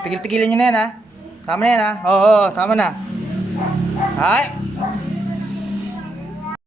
Tigil-tigilan nyo na yan ha. Tama na yan ha. Oo, tama na. Ay.